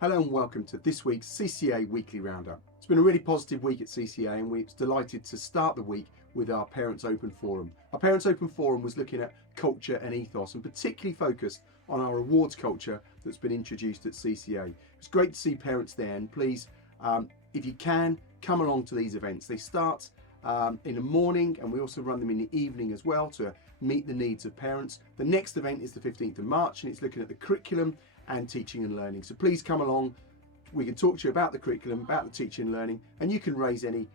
Hello and welcome to this week's CCA Weekly Roundup. It's been a really positive week at CCA and we're delighted to start the week with our Parents Open Forum. Our Parents Open Forum was looking at culture and ethos and particularly focused on our awards culture that's been introduced at CCA. It's great to see parents there, and please, if you can, come along to these events. They start in the morning and we also run them in the evening as well to meet the needs of parents. The next event is the 15th of March and it's looking at the curriculum and teaching and learning. So please come along. We can talk to you about the curriculum, about the teaching and learning, and you can raise any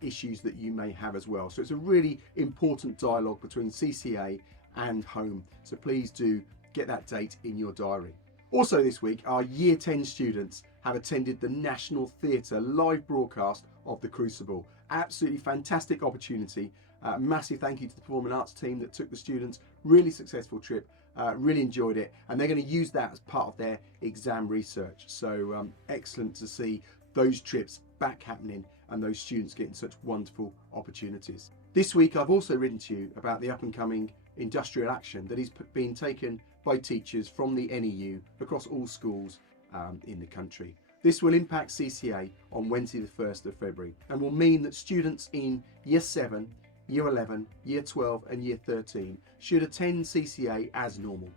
issues that you may have as well. So it's a really important dialogue between CCA and home. So please do get that date in your diary. Also this week, our Year 10 students have attended the National Theatre live broadcast of The Crucible. Absolutely fantastic opportunity. Massive thank you to the Performing Arts team that took the students. Really successful trip. Really enjoyed it, and they're going to use that as part of their exam research. So excellent to see those trips back happening and those students getting such wonderful opportunities. This week I've also written to you about the up and coming industrial action that is being taken by teachers from the NEU across all schools in the country. This will impact CCA on Wednesday the 1st of February and will mean that students in Year 7, Year 11, Year 12 and Year 13 should attend CCA as normal.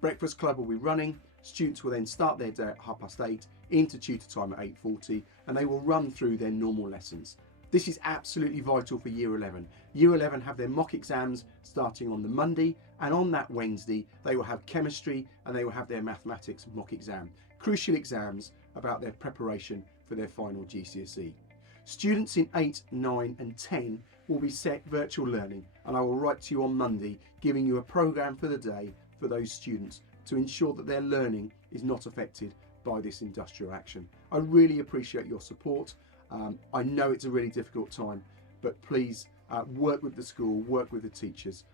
Breakfast club will be running, students will then start their day at 8:30 into tutor time at 8:40 and they will run through their normal lessons. This is absolutely vital for Year 11. Year 11 have their mock exams starting on the Monday, and on that Wednesday they will have chemistry and they will have their mathematics mock exam. Crucial exams about their preparation for their final GCSE. Students in 8, 9 and 10 will be set virtual learning, and I will write to you on Monday giving you a programme for the day for those students to ensure that their learning is not affected by this industrial action. I really appreciate your support. I know it's a really difficult time, but please work with the school, work with the teachers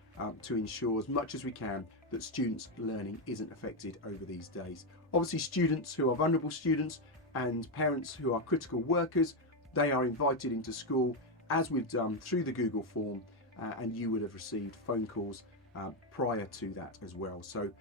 to ensure as much as we can that students' learning isn't affected over these days. Obviously, students who are vulnerable students and parents who are critical workers, they are invited into school as we've done through the Google form, and you would have received phone calls prior to that as well. So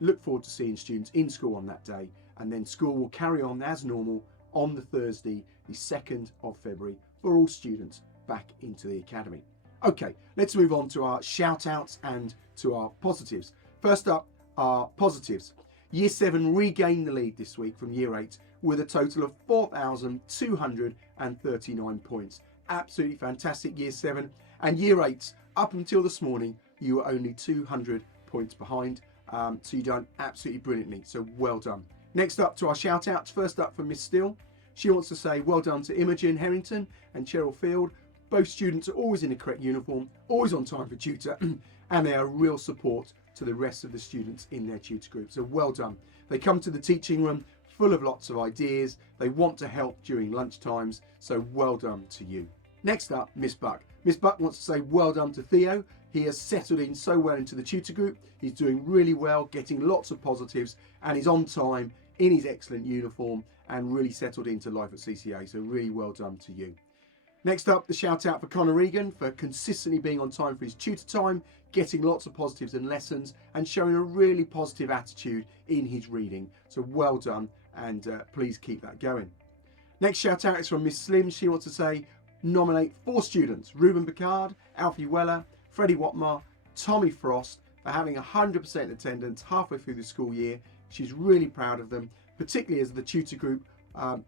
look forward to seeing students in school on that day, and then school will carry on as normal on the Thursday, the 2nd of February, for all students back into the academy. Okay, let's move on to our shout outs and to our positives. First up, our positives. Year 7 regained the lead this week from Year 8 with a total of 4,239 points. Absolutely fantastic, Year 7. And Year 8, up until this morning, you were only 200 points behind. So you've done absolutely brilliantly, so well done. Next up to our shout outs. First up from Miss Steele. She wants to say well done to Imogen Harrington and Cheryl Field. Both students are always in the correct uniform, always on time for tutor, and they are real support to the rest of the students in their tutor group. So well done. They come to the teaching room full of lots of ideas. They want to help during lunch times, so well done to you. Next up, Miss Buck. Miss Buck wants to say well done to Theo. He has settled in so well into the tutor group. He's doing really well, getting lots of positives, and he's on time in his excellent uniform and really settled into life at CCA. So really well done to you. Next up, the shout out for Connor Regan for consistently being on time for his tutor time, getting lots of positives in lessons and showing a really positive attitude in his reading. So well done, and please keep that going. Next shout out is from Miss Slim. She wants to say nominate 4 students: Ruben Picard, Alfie Weller, Freddie Watmar, Tommy Frost, for having 100% attendance halfway through the school year. She's really proud of them, particularly as the tutor group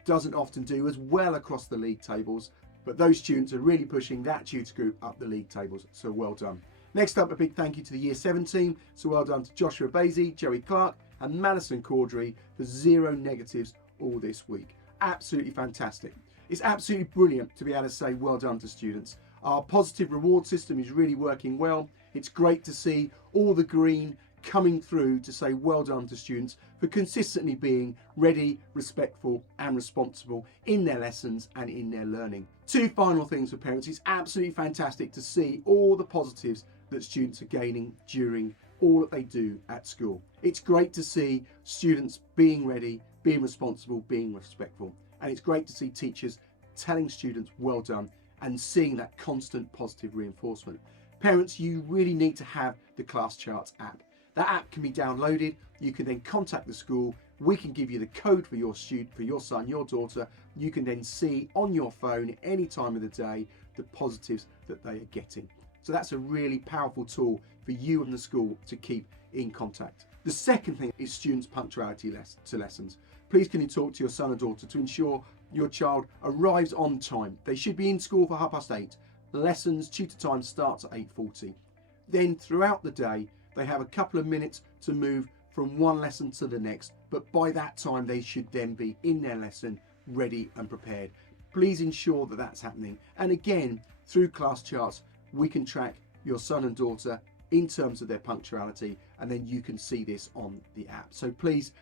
doesn't often do as well across the league tables, but those students are really pushing that tutor group up the league tables, so well done. Next up, a big thank you to the Year 7 team, so well done to Joshua Basie, Joey Clark and Madison Caudry for 0 negatives all this week. Absolutely fantastic. It's absolutely brilliant to be able to say well done to students. Our positive reward system is really working well. It's great to see all the green coming through to say well done to students for consistently being ready, respectful and responsible in their lessons and in their learning. 2 final things for parents. It's absolutely fantastic to see all the positives that students are gaining during all that they do at school. It's great to see students being ready, being responsible, being respectful, and it's great to see teachers telling students well done and seeing that constant positive reinforcement. Parents, you really need to have the Class Charts app. That app can be downloaded. You can then contact the school. We can give you the code for your student, for your son, your daughter. You can then see on your phone any time of the day the positives that they are getting. So that's a really powerful tool for you and the school to keep in contact. The second thing is students' punctuality to lessons. Please can you talk to your son or daughter to ensure your child arrives on time. They should be in school for 8:30. Lessons, tutor time starts at 8:40. Then throughout the day, they have a couple of minutes to move from one lesson to the next, but by that time they should then be in their lesson, ready and prepared. Please ensure that that's happening. And again, through class charts, we can track your son and daughter in terms of their punctuality, and then you can see this on the app. So please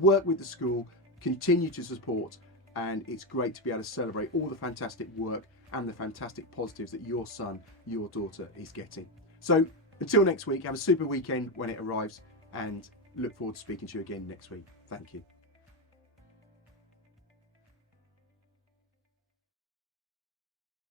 work with the school, continue to support, and it's great to be able to celebrate all the fantastic work and the fantastic positives that your son, your daughter is getting. So until next week, have a super weekend when it arrives, and look forward to speaking to you again next week. Thank you.